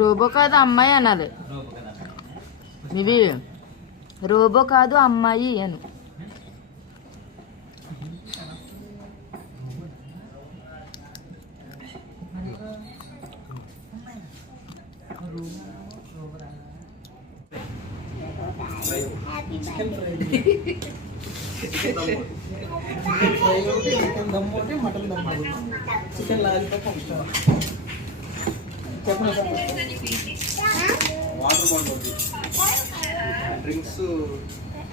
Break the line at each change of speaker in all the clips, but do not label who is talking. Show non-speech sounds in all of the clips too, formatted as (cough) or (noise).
Robo కాదు అమ్మాయి అనాలి ఇది రోబో కాదు అమ్మాయి అని
Chicken dum ఒకటి మటన్ దమ్ ఒకటి చికెన్ లాలీపాప్ ఒకటి చెప్పండి
వాటర్ బాటిల్ ఒకటి డ్రింక్స్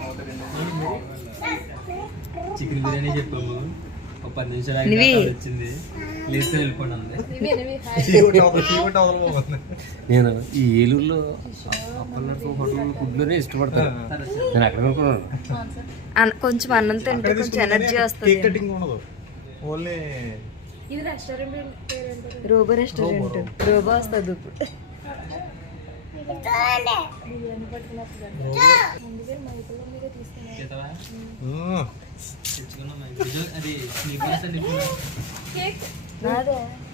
ఒక
చికెన్ బిర్యానీ చెప్పాము. ఒక పది నిమిషాలు
నివి.
ఆగి వచ్చింది. లేస్తే వెళ్ళిపోండి అంది. నేను ఈ ఏలూరులో అప్పలనరసం హోటల్ ఫుడ్లోనే ఇష్టపడతాను. నేను అక్కడ అనుకున్నాను
అన్- కొంచెం అన్నం తింటే కొంచెం ఎనర్జీ వస్తుంది.
కటింగ్ ఉండదు. ఓన్లీ
రోబో రెస్టారెంట్ రోబో వస్తుంది ఇప్పుడు.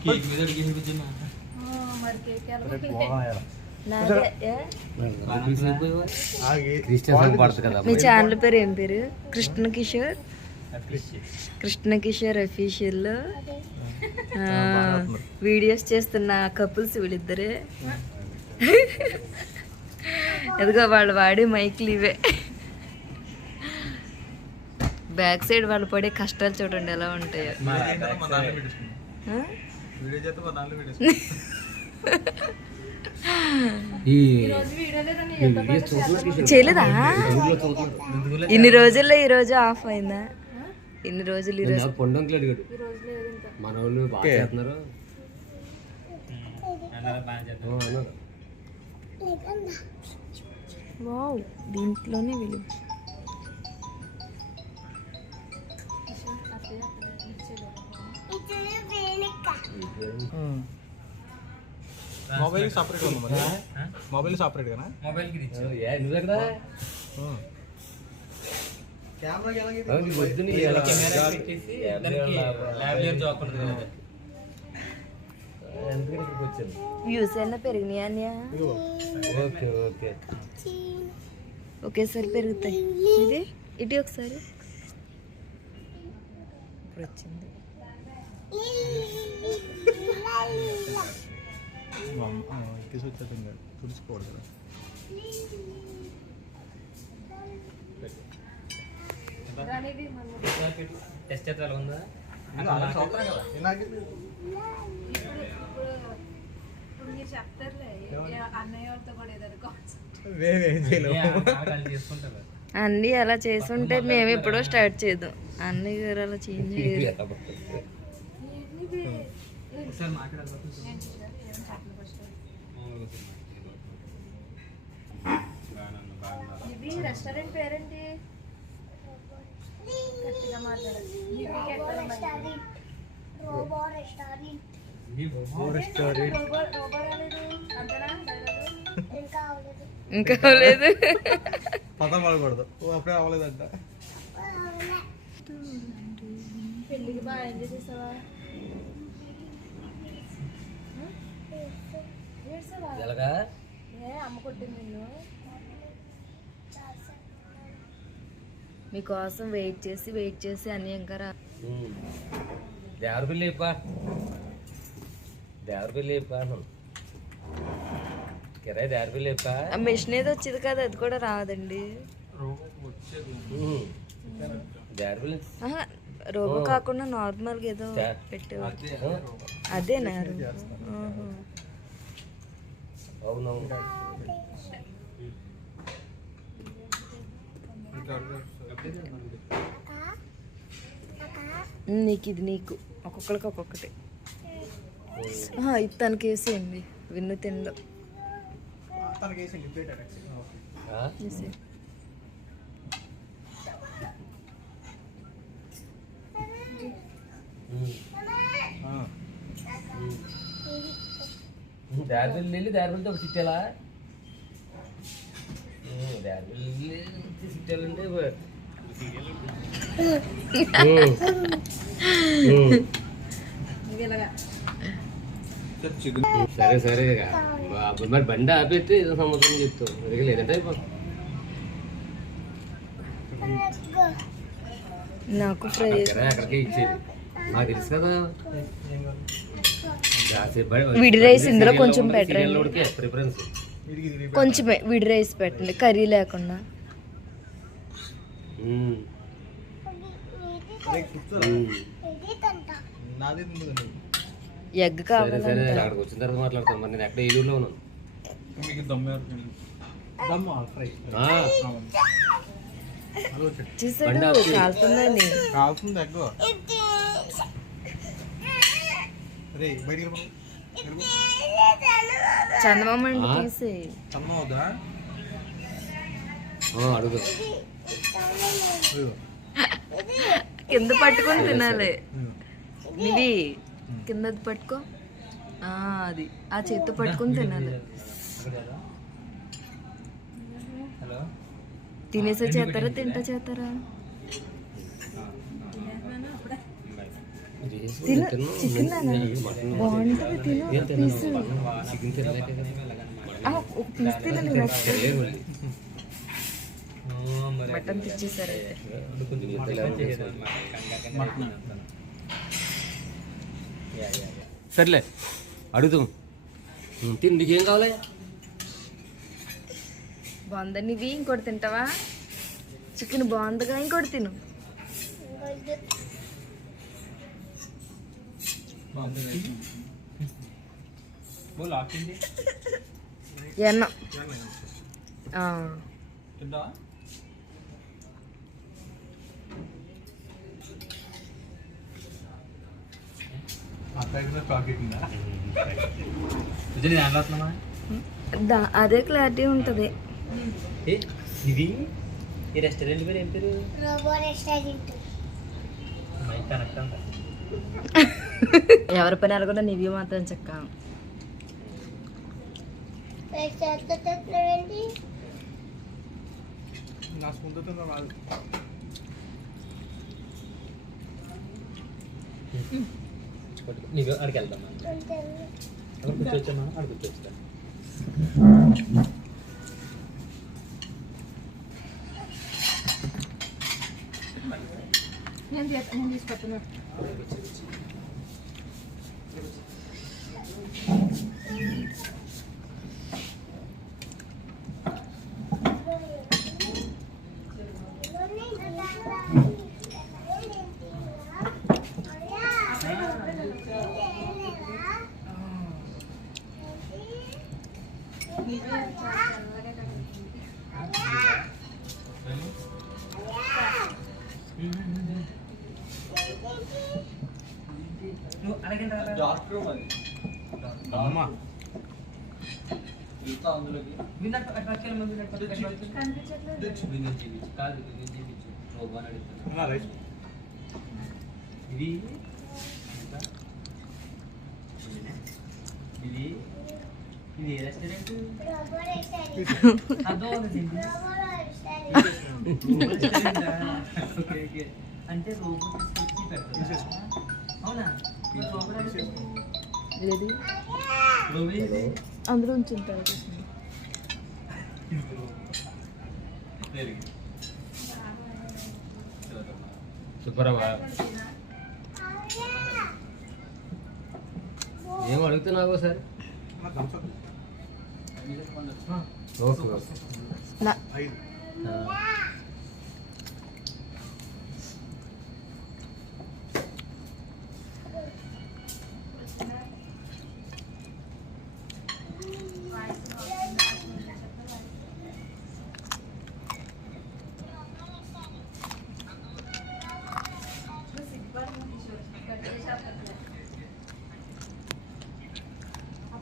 కేక్ మీద కూర్చున్నా
మీ ఛానల్ పేరు ఏం పేరు? కృష్ణ కిషోర్. కృష్ణ కిషోర్ అఫీషియల్ వీడియోస్ చేస్తున్న కపుల్స్ వీళ్ళిద్దరే. ఎదుగో వాళ్ళు వాడే మైక్లు ఇవే. బ్యాక్ సైడ్ వాళ్ళు పడే కష్టాలు చూడండి ఎలా ఉంటాయో. చేయలేదా. ఇన్ని రోజుల్లో ఈ రోజు ఆఫ్ అయిందా? ఇన్ని రోజులు ఈ రోజు
మన వాళ్ళు బాగా చేస్తున్నారు.
వావ్ దీంట్లోనే విలువ
మొబైల్ సపరేట్ ఉంది మరి. మొబైల్ సపరేట్ గానా.
ఏ, నువ్వు వద్దు నీ ఎలా- ఎందుకని ఇక్కడికి వచ్చాను
వ్యూస్ అయినా పెరిగినాయా అన్యా
ఓకే ఓకే.
ఒకేసారి పెరుగుతాయి. ఇది? ఇటు ఒకసారి. ఇప్పుడు వచ్చింది
కదా.
టెస్ట్ ఎట్లా ఉందా?
అన్నీ అలా చేసి ఉంటే మేము ఎప్పుడో స్టార్ట్ చేద్దాం. అన్నీ గారు అలా చేంజ్ (laughs) చేయరు.
రెస్టారెంట్ పేరేంటి? రోబో రోబో రాలేదు అంతేనా డైలాగు?
ఇంకా అవ్వలేదు.
పదం పడకూడదు ఓ అప్పుడే అవ్వలేదంట.
పెళ్ళికి బాగా ఎంజాయ్ చేసావా? అమ్మ కొట్టింది నిన్ను.
మీకోసం వెయిట్ చేసి వెయిట్ చేసి అన్నీ ఇంకా రా.
దేవర పిల్లి ఇప్పా దేవర పిల్లి ఇప్పా అన్నాను కిరాయి దేవర పిల్లి ఇప్పా
ఆ మిషన్ ఏదో వచ్చింది కదా అది కూడా రాదండి. రోబో కాకుండా నార్మల్గా ఏదో పెట్టేవారు అదేనా.
అవునవును.
నీకు ఇది నీకు. ఒక్కొక్కరికి ఒక్కొక్కటి. ఇది తనకి వేసేయండి. విన్ను తినడం.
దేవర పిల్లి వెళ్ళి ఒక చిట్టేలా? తీసుకెళ్ళంటే సరే సరే మరి బండి ఆపెట్టి ఏదో సంవత్సరం చెప్తావు లేదంటే
నాకు ఫ్రై
అక్కడ అక్కడికి ఇచ్చేది. నాకు తెలుసు కదా.
విడి రైస్ ఇందులో కొంచెం పెట్టండి. కొంచెమే విడి రైస్ పెట్టండి కర్రీ లేకుండా. ఎగ్
సరే
కావాలి
సరే అక్కడికి వచ్చిన తర్వాత మాట్లాడతాం. మరి నేను ఎక్కడ ఏలూరులో ఉన్నాను.
మీకు దమ్ము దమ్ము ఫ్రై.
ఆ,
చూసాడు
కాలుతుంది.
చందమామ అండి? తీసి
అడుగు.
కింద పట్టుకొని తినాలి. ఇవి కింద పట్టుకో. ఆ, అది. ఆ చేత్తో పట్టుకొని తినాలి. తినేసే చేస్తారా తింటా చేస్తారా?
ఇది
తిను. చికెన్ బాగుంటుంది తిను
ఏం
పీస్.
తిన్నాను చికెన్ తినలేక కదా.
ఒక పీస్ తినాలి నాకు
తెలియదు మళ్ళీ.
మటన్ తెచ్చేసారు అయితే.
సర్లే అడుగుతాం. తిను నీకేం కావాలి
బాగుందని ఇవి ఇంకోటి తింటావా? చికెన్ బాగుందిగా ఇంకోటి తిను. ఎన్న ఆ,
తింటావా అక్కడ కాకెట్టిందా
దా- అదే క్లారిటీ ఉంటుంది.
ఇది? ఈ రెస్టారెంట్ పేరు ఏం పేరు?
ఎవరి పని అరగకుండా నివ్వి మాత్రం చెక్క.
నా స్పూన్తో రాదు.
నీకు అక్కడికి వెళ్దాం అక్కడ కూర్చోవచ్చమ్మా అక్కడ కూర్చోవచ్చు
నేను చేస్తా- నేను తీసుకొస్తున్నా
అమ్మా అమ్మా
ఇది ఇది రెస్టారెంట్? అంటే రోబో తీసుకొచ్చి పెడతారా? అవునా? మరి రోబో అంటే
లేదు
రోబో ఏది?
అందులో ఉంచుంటారు
సుబ్బరావా ఏం అడుగుతున్నావు సార్ ఓకే ఓకే.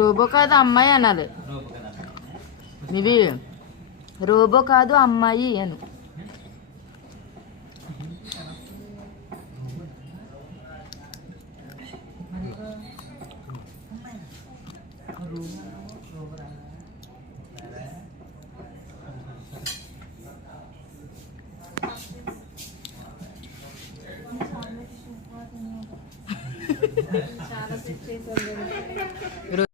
రోబో కాదు అమ్మాయి
అనాలి ఇవి రోబో కాదు అమ్మాయి అను
చాలా